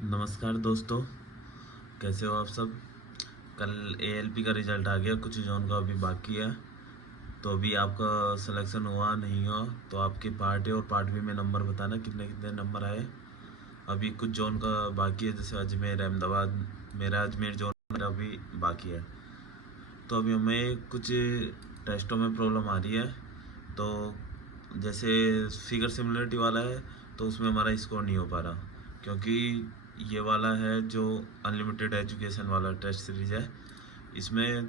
नमस्कार दोस्तों, कैसे हो आप सब। कल एएलपी का रिजल्ट आ गया, कुछ जोन का अभी बाकी है। तो अभी आपका सिलेक्शन हुआ नहीं हुआ तो आपके पार्ट ए और पार्ट बी में नंबर बताना कितने कितने नंबर आए। अभी कुछ जोन का बाकी है, जैसे अजमेर, अहमदाबाद। मेरा अजमेर जोन मेरा अभी बाकी है। तो अभी हमें कुछ टेस्टों में प्रॉब्लम आ रही है। तो जैसे फिगर सिमिलरिटी वाला है तो उसमें हमारा स्कोर नहीं हो पा रहा, क्योंकि ये वाला है जो अनलिमिटेड एजुकेशन वाला टेस्ट सीरीज है, इसमें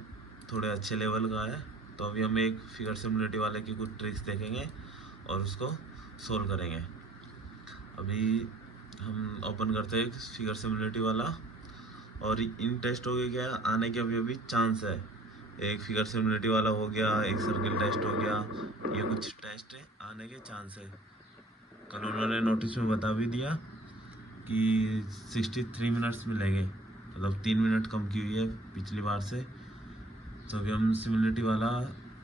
थोड़े अच्छे लेवल का है। तो अभी हम एक फिगर सिमिलरिटी वाले की कुछ ट्रिक्स देखेंगे और उसको सोल्व करेंगे। अभी हम ओपन करते हैं फिगर सिमिलरिटी वाला, और इन टेस्टों के क्या आने के अभी अभी चांस है। एक फिगर सिमिलरिटी वाला हो गया, एक सर्किल टेस्ट हो गया, ये कुछ टेस्ट आने के चांस है। कल उन्होंने नोटिस में बता भी दिया कि 63 मिनट्स मिलेंगे, मतलब 3 मिनट कम की हुई है पिछली बार से। तो अभी हम सिमिलरिटी वाला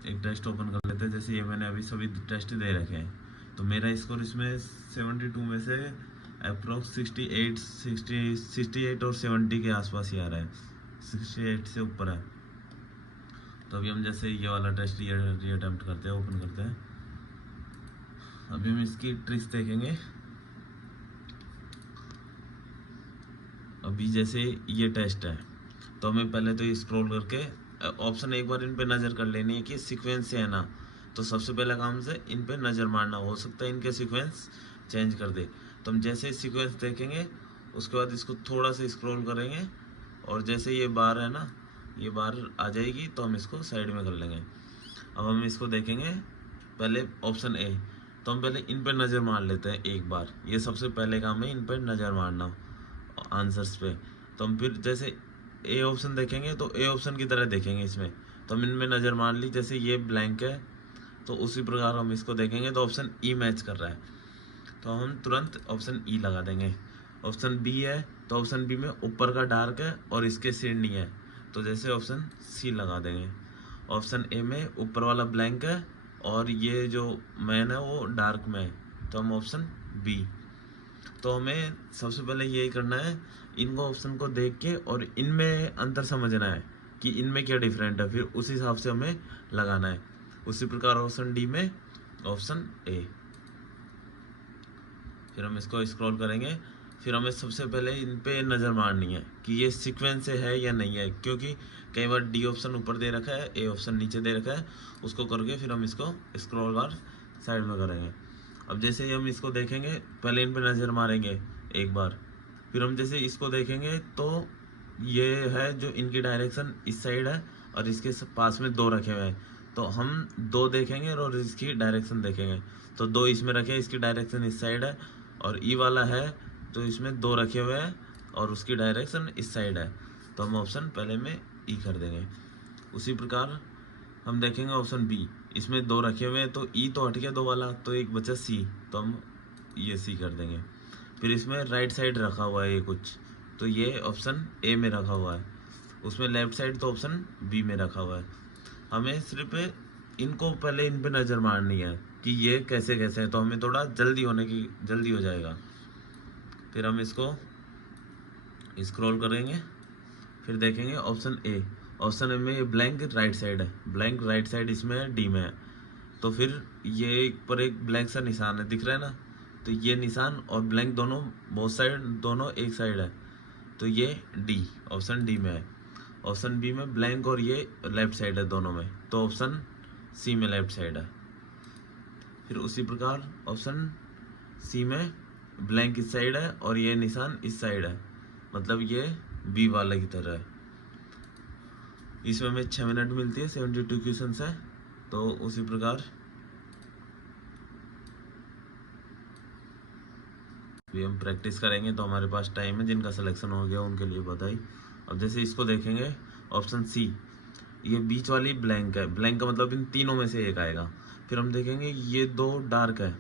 एक टेस्ट ओपन कर लेते हैं। जैसे ये मैंने अभी सभी टेस्ट दे रखे हैं, तो मेरा स्कोर इसमें 72 में से अप्रोक्स 68 और 70 के आसपास ही आ रहा है, 68 से ऊपर है। तो अभी हम जैसे ये वाला टेस्ट री अटेम्प्ट करते हैं, ओपन करते हैं। अभी हम इसकी ट्रिक्स देखेंगे। अभी जैसे ये टेस्ट है, तो हमें पहले तो स्क्रॉल करके ऑप्शन एक बार इन पे नज़र कर लेनी है कि सीक्वेंस से है ना। तो सबसे पहला काम से इन पे नज़र मारना, हो सकता है इनके सीक्वेंस चेंज कर दे। तो हम जैसे सीक्वेंस देखेंगे उसके बाद इसको थोड़ा सा स्क्रॉल करेंगे, और जैसे ये बार है ना, ये बार आ जाएगी तो हम इसको साइड में कर लेंगे। अब हम इसको देखेंगे पहले ऑप्शन ए। तो हम पहले इन पर नज़र मार लेते हैं एक बार, ये सबसे पहले काम है इन पर नज़र मारना आंसर्स पे। तो हम फिर जैसे ए ऑप्शन देखेंगे तो ए ऑप्शन की तरह देखेंगे इसमें। तो हम इनमें नज़र मार ली, जैसे ये ब्लैंक है तो उसी प्रकार हम इसको देखेंगे तो ऑप्शन ई मैच कर रहा है, तो हम तुरंत ऑप्शन ई लगा देंगे। ऑप्शन बी है तो ऑप्शन बी में ऊपर का डार्क है और इसके सिर नहीं है, तो जैसे ऑप्शन सी लगा देंगे। ऑप्शन ए में ऊपर वाला ब्लैंक है और ये जो मैन है वो डार्क में है, तो हम ऑप्शन बी। तो हमें सबसे पहले यही करना है, इनको ऑप्शन को देख के और इनमें अंतर समझना है कि इनमें क्या डिफरेंट है, फिर उस हिसाब से हमें लगाना है। उसी प्रकार ऑप्शन डी में ऑप्शन ए। फिर हम इसको स्क्रॉल करेंगे, फिर हमें सबसे पहले इन पे नज़र मारनी है कि ये सीक्वेंस से है या नहीं है, क्योंकि कई बार डी ऑप्शन ऊपर दे रखा है, ए ऑप्शन नीचे दे रखा है। उसको करके फिर हम इसको स्क्रॉल बार साइड में करेंगे। अब जैसे ही हम इसको देखेंगे पहले इन पे नज़र मारेंगे एक बार, फिर हम जैसे इसको देखेंगे तो ये है जो इनकी डायरेक्शन इस साइड है और इसके पास में दो रखे हुए हैं, तो हम दो देखेंगे और इसकी डायरेक्शन देखेंगे। तो दो इसमें रखे, इसकी डायरेक्शन इस साइड है, और ई वाला है तो इसमें दो रखे हुए हैं और उसकी डायरेक्शन इस साइड है, तो हम ऑप्शन पहले में ई कर देंगे। उसी प्रकार हम देखेंगे ऑप्शन बी, इसमें दो रखे हुए हैं तो ई तो हट गया दो वाला, तो एक बचा सी, तो हम ये सी कर देंगे। फिर इसमें राइट साइड रखा हुआ है ये कुछ, तो ये ऑप्शन ए में रखा हुआ है। उसमें लेफ्ट साइड तो ऑप्शन बी में रखा हुआ है। हमें सिर्फ इनको पहले इन पे नज़र मारनी है कि ये कैसे कैसे हैं, तो हमें थोड़ा जल्दी हो जाएगा। फिर हम इसको स्क्रॉल करेंगे, फिर देखेंगे ऑप्शन ए। ऑप्शन ए में ब्लैंक राइट साइड है, ब्लैंक राइट साइड इसमें है, डी में है। तो फिर ये पर एक ब्लैंक सा निशान है, दिख रहा है ना, तो ये निशान और ब्लैंक दोनों बहुत साइड दोनों एक साइड है, तो ये डी ऑप्शन डी में है। ऑप्शन बी में ब्लैंक और ये लेफ्ट साइड है दोनों में, तो ऑप्शन सी में लेफ्ट साइड है। फिर उसी प्रकार ऑप्शन सी में ब्लैंक इस साइड है और ये निशान इस साइड है, मतलब ये बी वाले की तरह है। इसमें हमें 6 मिनट मिलती है, 72 क्वेश्चन है। तो उसी प्रकार भी हम प्रैक्टिस करेंगे, तो हमारे पास टाइम है, जिनका सिलेक्शन हो गया उनके लिए बधाई। अब जैसे इसको देखेंगे ऑप्शन सी, ये बीच वाली ब्लैंक है, ब्लैंक का मतलब इन तीनों में से एक आएगा। फिर हम देखेंगे ये दो डार्क है,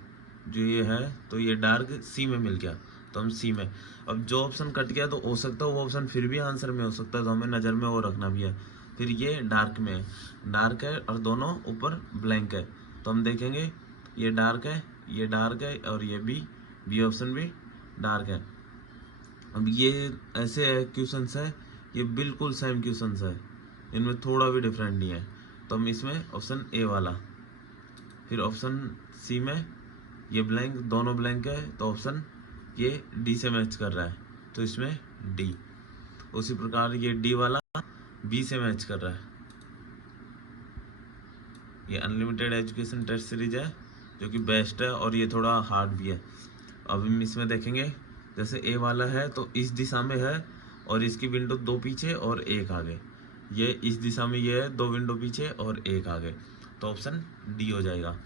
जो ये है तो ये डार्क सी में मिल गया, तो हम सी में। अब जो ऑप्शन कट गया तो हो सकता है वो ऑप्शन फिर भी आंसर में हो सकता है, तो हमें नज़र में वो रखना भी है। फिर ये डार्क में है, डार्क है और दोनों ऊपर ब्लैंक है, तो हम देखेंगे ये डार्क है, ये डार्क है और ये बी ऑप्शन भी डार्क है। अब ये ऐसे है क्वेश्चंस है, ये बिल्कुल सेम क्वेश्चंस है, इनमें थोड़ा भी डिफरेंट नहीं है। तो हम इसमें ऑप्शन ए वाला, फिर ऑप्शन सी में ये ब्लैंक, दोनों ब्लैंक है तो ऑप्शन ये डी से मैच कर रहा है, तो इसमें डी। उसी प्रकार ये डी वाला बी से मैच कर रहा है। ये अनलिमिटेड एजुकेशन टेस्ट सीरीज है जो कि बेस्ट है और ये थोड़ा हार्ड भी है। अब हम इसमें देखेंगे, जैसे ए वाला है तो इस दिशा में है और इसकी विंडो 2 पीछे और 1 आगे, ये इस दिशा में ये है 2 विंडो पीछे और 1 आगे, तो ऑप्शन डी हो जाएगा।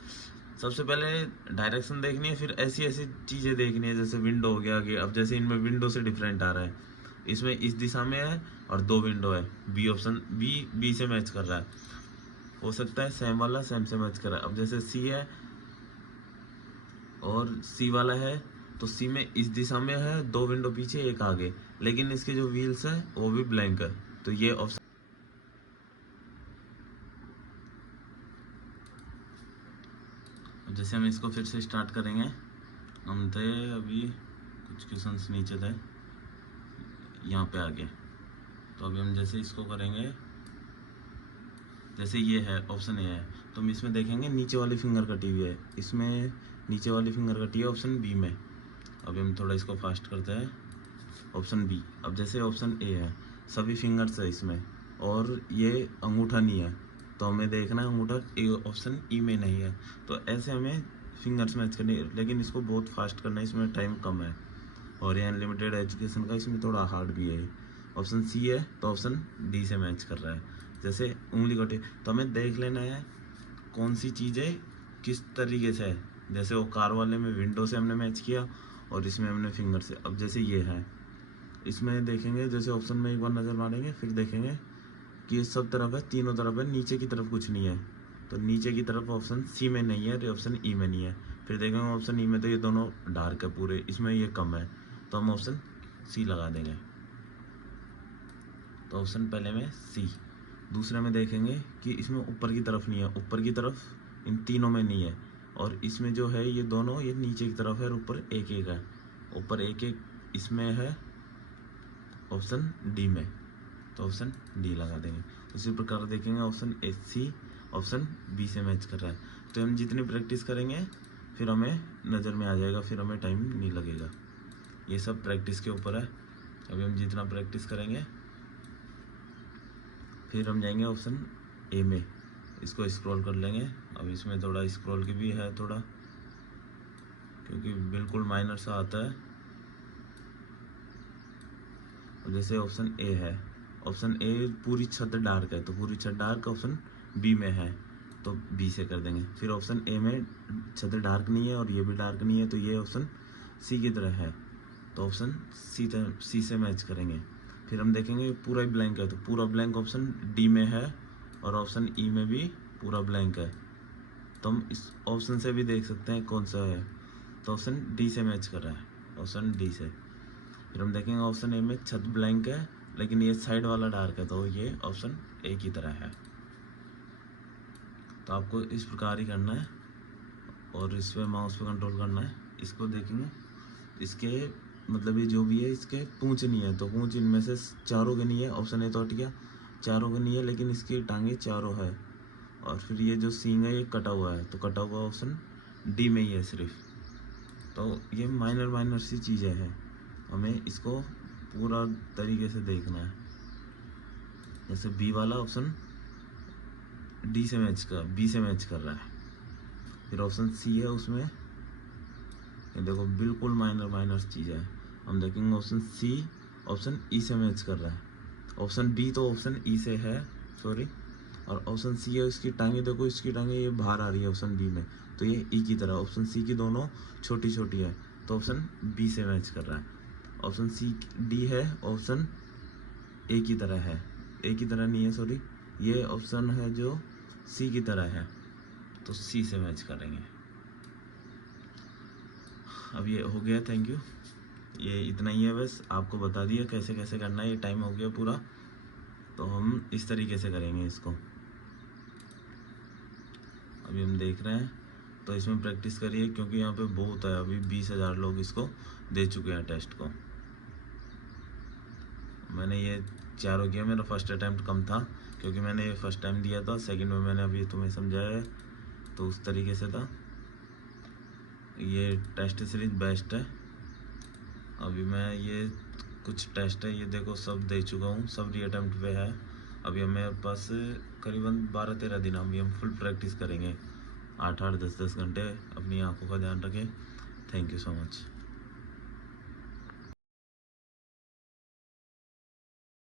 सबसे पहले डायरेक्शन देखनी है, फिर ऐसी ऐसी चीज़ें देखनी है, जैसे विंडो हो गया आगे। अब जैसे इनमें विंडो से डिफरेंट आ रहा है, इसमें इस दिशा में है और 2 विंडो है, बी ऑप्शन बी से मैच कर रहा है, हो सकता है सेम वाला सेम से मैच कर रहा है। अब जैसे सी है और सी वाला है तो सी में इस दिशा में है 2 विंडो पीछे 1 आगे, लेकिन इसके जो व्हील्स है वो भी ब्लैंक है, तो ये ऑप्शन। जैसे हम इसको फिर से स्टार्ट करेंगे, हम थे अभी कुछ क्वेश्चंस नीचे थे, यहाँ पे आगे, तो अभी हम जैसे इसको करेंगे, जैसे ये है ऑप्शन ए है तो हम इसमें देखेंगे नीचे वाली फिंगर कटी हुई है, इसमें नीचे वाली फिंगर कटी है ऑप्शन बी में। अभी हम थोड़ा इसको फास्ट करते हैं, ऑप्शन बी। अब जैसे ऑप्शन ए है सभी फिंगर्स है इसमें और ये अंगूठा नहीं है, तो हमें देखना है अंगूठा ए ऑप्शन ई में नहीं है, तो ऐसे हमें फिंगर्स मैच करनी है, लेकिन इसको बहुत फास्ट करना है, इसमें टाइम कम है और ये अनलिमिटेड एजुकेशन का इसमें थोड़ा हार्ड भी है। ऑप्शन सी है तो ऑप्शन डी से मैच कर रहा है, जैसे उंगली कटे, तो हमें देख लेना है कौन सी चीज़ें किस तरीके से है। जैसे वो कार वाले में विंडो से हमने मैच किया और इसमें हमने फिंगर से। अब जैसे ये है, इसमें देखेंगे जैसे ऑप्शन में एक बार नज़र मारेंगे, फिर देखेंगे कि ये सब तरफ है, तीनों तरफ है, नीचे की तरफ कुछ नहीं है, तो नीचे की तरफ ऑप्शन सी में नहीं है, ऑप्शन ई में नहीं है। फिर देखेंगे ऑप्शन ई में तो ये दोनों डार्क है पूरे, इसमें ये कम है, तो हम ऑप्शन सी लगा देंगे। तो ऑप्शन पहले में सी। दूसरे में देखेंगे कि इसमें ऊपर की तरफ नहीं है, ऊपर की तरफ इन तीनों में नहीं है, और इसमें जो है ये दोनों ये नीचे की तरफ है और ऊपर एक एक है, ऊपर एक एक इसमें है ऑप्शन डी में, तो ऑप्शन डी लगा देंगे। उसी प्रकार देखेंगे option A C option B से मैच कर रहा है, तो हम जितनी प्रैक्टिस करेंगे फिर हमें नज़र में आ जाएगा, फिर हमें टाइम नहीं लगेगा। ये सब प्रैक्टिस के ऊपर है। अभी हम जितना प्रैक्टिस करेंगे फिर हम जाएंगे ऑप्शन ए में, इसको स्क्रॉल कर लेंगे। अब इसमें थोड़ा स्क्रॉल की भी है थोड़ा, क्योंकि बिल्कुल माइनर सा आता है। जैसे ऑप्शन ए है, ऑप्शन ए पूरी छत डार्क है, तो पूरी छत डार्क ऑप्शन बी में है, तो बी से कर देंगे। फिर ऑप्शन ए में छत डार्क नहीं है और ये भी डार्क नहीं है, तो ये ऑप्शन सी की तरह है, तो ऑप्शन सी से मैच करेंगे। फिर हम देखेंगे पूरा ही ब्लैंक है, तो पूरा ब्लैंक ऑप्शन डी में है और ऑप्शन ई में भी पूरा ब्लैंक है, तो हम इस ऑप्शन से भी देख सकते हैं कौन सा है, तो ऑप्शन डी से मैच कर रहा है, ऑप्शन डी से। फिर हम देखेंगे ऑप्शन ए में छत ब्लैंक है लेकिन ये साइड वाला डार्क है, तो ये ऑप्शन ए की तरह है। तो आपको इस प्रकार ही करना है और इस पर माउस पे कंट्रोल करना है। इसको देखेंगे, इसके मतलब ये जो भी है इसके पूंछ नहीं है, तो पूंछ इनमें से चारों के नहीं है, ऑप्शन ए तो हट गया, चारों के नहीं है, लेकिन इसकी टांगे चारों है। और फिर ये जो सींग है ये कटा हुआ है, तो कटा हुआ ऑप्शन डी में ही है सिर्फ। तो ये माइनर सी चीज़ें हैं, हमें इसको पूरा तरीके से देखना है। जैसे बी वाला ऑप्शन डी से मैच कर बी से मैच कर रहा है। फिर ऑप्शन सी है, उसमें ये देखो बिल्कुल माइनर चीज़ है। हम देखेंगे ऑप्शन सी ऑप्शन ई से मैच कर रहा है, ऑप्शन बी तो ऑप्शन ई से है, सॉरी, और ऑप्शन सी है इसकी टांगे देखो, इसकी टांगे ये बाहर आ रही है ऑप्शन बी में, तो ये ई की तरह, ऑप्शन सी की दोनों छोटी छोटी है, तो ऑप्शन बी से मैच कर रहा है। ऑप्शन सी डी है, ऑप्शन ए की तरह है, ए की तरह नहीं है सॉरी, ये ऑप्शन है जो सी की तरह है, तो सी से मैच करेंगे। अब ये हो गया, थैंक यू, ये इतना ही है बस, आपको बता दिया कैसे कैसे करना है। ये टाइम हो गया पूरा, तो हम इस तरीके से करेंगे इसको। अभी हम देख रहे हैं, तो इसमें प्रैक्टिस करिए क्योंकि यहाँ पे बहुत है, अभी 20,000 लोग इसको दे चुके हैं टेस्ट को। मैंने ये चारों किया। मेरा फर्स्ट अटैम्प्ट कम था क्योंकि मैंने ये फर्स्ट टाइम दिया था, सेकंड में मैंने अभी तुम्हें समझाया है तो उस तरीके से था। ये टेस्ट सीरीज बेस्ट है। अभी मैं ये कुछ टेस्ट है, ये देखो सब दे चुका हूँ, सब री अटैम्प्ट पे है। अभी हमें पास करीबन 12-13 दिन, अभी हम फुल प्रैक्टिस करेंगे 8-8 10-10 घंटे। अपनी आंखों का ध्यान रखें। Thank you so much.